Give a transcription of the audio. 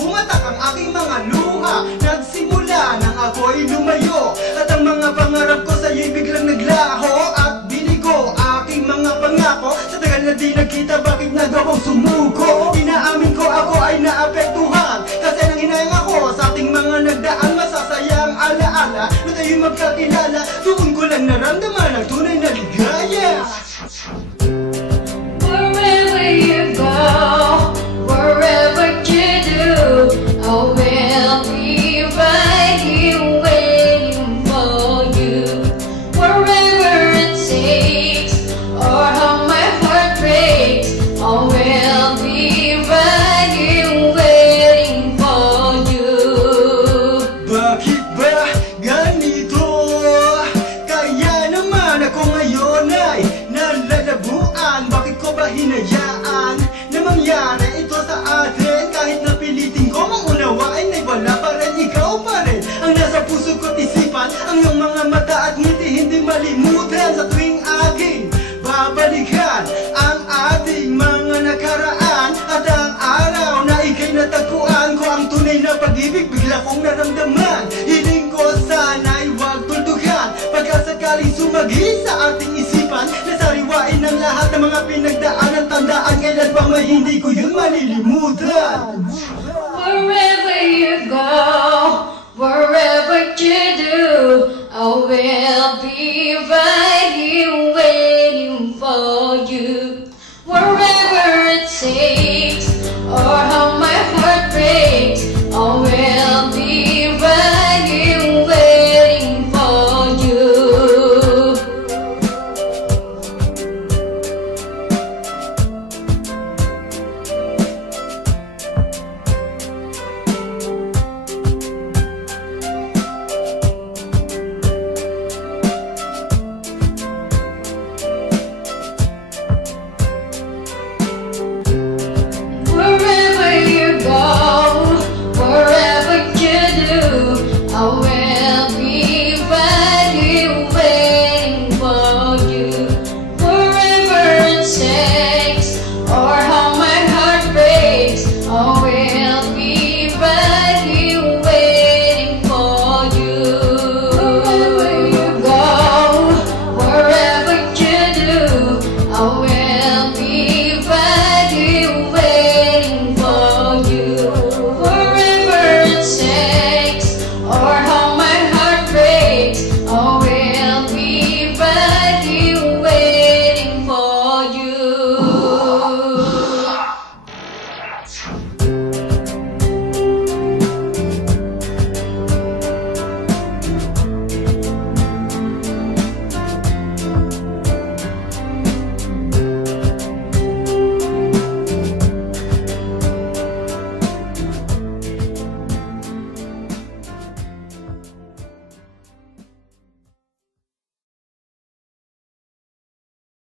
bumatak ang aking mga luha. Nagsimula nang ako'y lumayo, at ang mga pangarap ko sa'yo'y biglang naglaho. At binigo aking mga pangako, sa tagal na di nagkita bakit nagawang sumuko. Inaamin ko ako ay naapektuhan, kasi nang hinayang ako sa ating mga nagdaan. Masasayang alaala na tayo'y magkakilala, doon ko lang naramdaman ang tunay na ligaya. Wherever you go, wherever you do, I will be right here waiting for you. Wherever it takes, or how my heart breaks, I will be right here waiting for you. Bakit ba ganito? Kaya naman ako ngayon ay nalalabuan. Bakit ko ba hinayaan na mangyari ito sa atin? Kahit napilitin ko maunawain ay wala pa rin, ikaw pa rin ang nasa puso ko't isipan. Ang iyong mga mata at ngiti hindi malimutan, sa tuwing aking babalikan ang ating mga nakaraan. At ang araw na ika'y natagpuan ko, ang tunay na pag-ibig bigla kong naramdaman. Hiling ko sana'y huwag tuldugan, pagkasakaling sumagi sa ating isipan, nasariwain ang lahat ng mga pinagdaanan. Tandaan kailan pa may hindi ko yun malilimutan. Wherever you go, wherever you do, I will be right here.